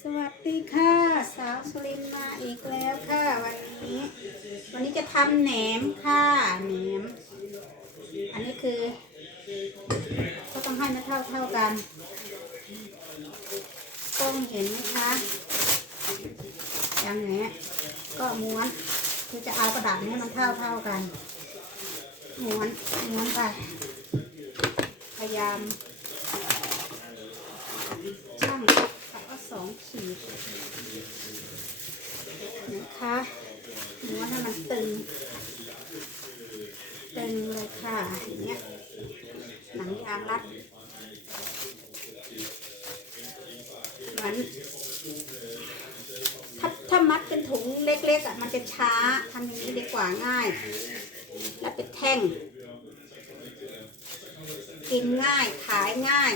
สวัสดีค่ะสาวสุรินมาอีกแล้วค่ะ วันนี้ วันนี้จะทำแหนมค่ะแหนม อันนี้คือ ก็ต้องให้มันเท่าเท่ากันกล้องเห็นไหมคะอย่างนี้ก็ม้วนคือจะเอากระดาษนี้มันเท่าเท่ากันม้วนม้วนไปพยายาม ช่างกับว่า สองขีดนะคะม้วนให้มันตึง ตึงเลยค่ะอย่างเงี้ยหนังยางรัดเหมือนถ้าถ้ามัดเป็นถุงเล็กๆอะมันจะช้าทำอย่างนี้ดีกว่าง่าย แล้วเป็นแท่ง กินง่ายขายง่าย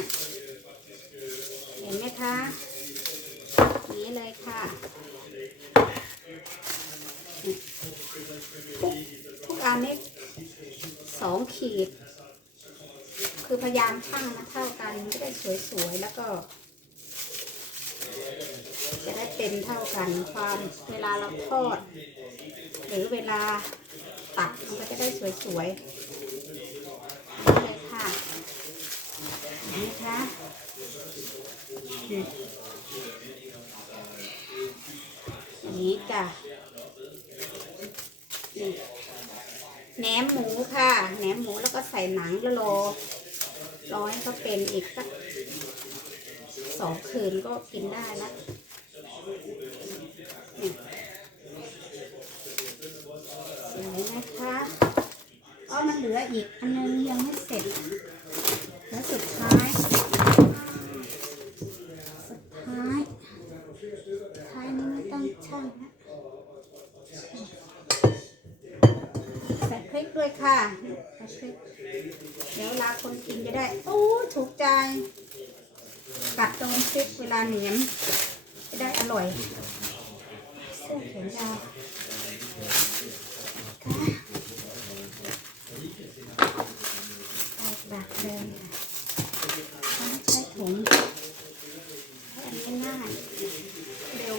เห็นไหมคะ นี้เลยค่ะทุกทุกอันนี้สองขีด คือพยายามชั่งมาเท่ากันจะได้สวยๆ แล้วก็ จะได้เป็นเท่ากันความเวลาเราทอด หรือเวลาตัดมันก็จะได้สวยๆนี่เลยค่ะเห็ นไหมคะนี่อันนี้จ้ะนี่แหนมหมูค่ะแหนมหมูแล้วก็ใส่หนังแล้วรอรอให้เป็นอีกสักสองคืนก็กินได้ล้วนี่สวยนะคะอ๋อมันเหลืออีกอันนึงยังไม่เสร็จ แล้วสุดท้าย สุดท้าย ท้ายนี้ไม่ต้องช่างนะใส่ พริกด้วยค่ะใส่พริกเดี๋ยวเวลาคนกินจะได้โอ้ถูกใจ กัดโดนพริกเวลาเหนียมจะได้อร่อย เสื้อแขนยาวค่ะใส่ปากเลยค่ะไม่ใช้ถุงอันนี้ง่ายเร็ว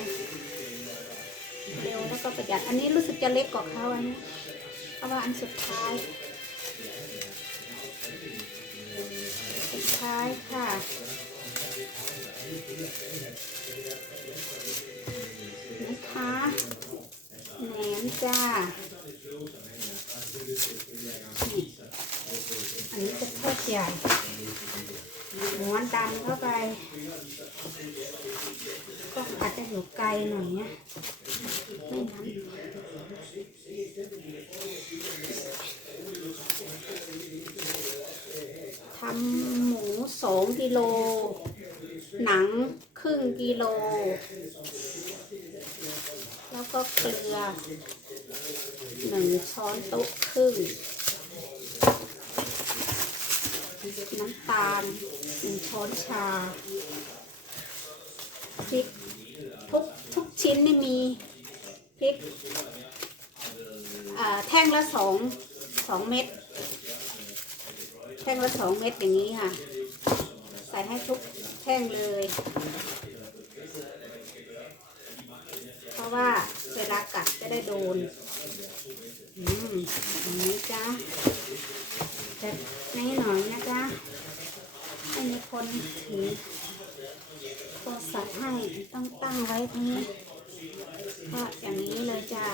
เร็วแล้วก็ประหยัด อันนี้รู้สึกจะเล็กกว่าเขาอันนี้ เพราะว่าอันสุดท้าย สุดท้ายค่ะนะคะแหนมจ้า อันนี้จะทอดใหญ่ม้วนดันเข้าไป ก็อาจจะอยู่ไกลหน่อยนะไม่นั้นทำหมูสอ งกิโล หนังครึ่งกิโล แล้วก็เกลือหนึ่งช้อนโต๊ะครึ่ง น้ำตาลหนึ่งช้อนชาพริกทุกทุกชิ้นนี่มีพริกแท่งละสองสองเม็ดแท่งละสองเม็ดอย่างนี้ค่ะ ส่ให้ทุกแท่งเลย เพราะว่าเวลากัดจะได้โดน อืมอย่างนี้จ้าจะไม่หน่อยนะจ๊ะให้มีคนถือโทรศัพท์ให้ต้องตั้งไว้ตรงนี้ก็อย่างนี้เลยจ้า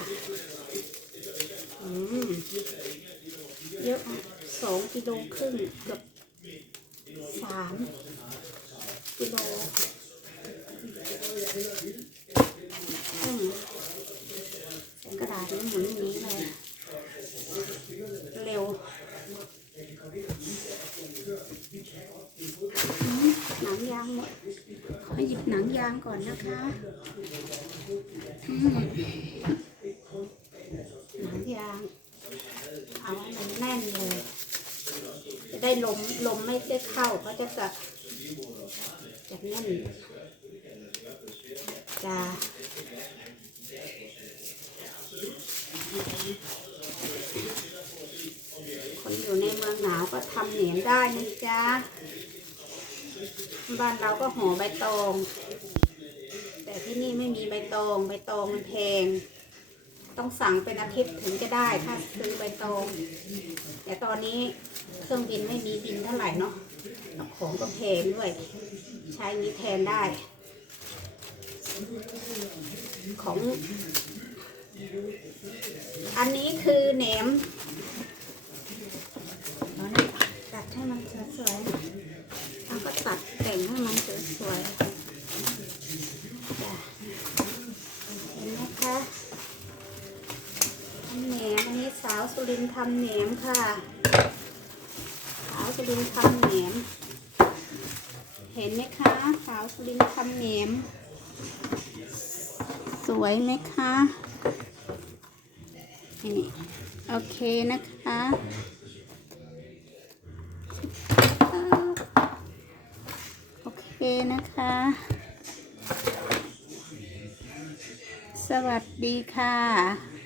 อืมเยอะอะสองกิโลครึ่งเกือบ สามกิโลอืมใส่กระดาษนี้หมุนอย่างนี้เลยเร็วหนังยางหมดขอหยิบหนังยางก่อนนะคะหนังยางเอาให้มันแน่นเลย ได้ลมลมไม่ได้เข้าก็จะจะจะแน่นจะคนอยู่ในเมืองหนาวก็ทำเหนียนได้นะจ๊ะบ้านเราก็ห่อใบตอง แต่ที่นี่ไม่มีใบตอง ใบตองมันแพง ต้องสั่งเป็นอาทิตย์ถึงจะได้ถ้าซื้อใบตองแต่ตอนนี้เครื่องบินไม่มีบินเท่าไหร่เนาะของก็แพงด้วย ใช้นี้แทนได้ ของ อันนี้คือแหนมเอานะตัดให้มันสวยๆแล้วก็ตัดแต่งให้มันสวยๆจ้ะเห็นไหมคะทำแหนมอันนี้ สุรินทำแหนมค่ะสาวสุรินทำแหนม เห็นไหมคะสาวสุรินทร์ทำแหนม สวยไหมคะนี่โอเคนะคะโอเคนะคะ สวัสดีค่ะ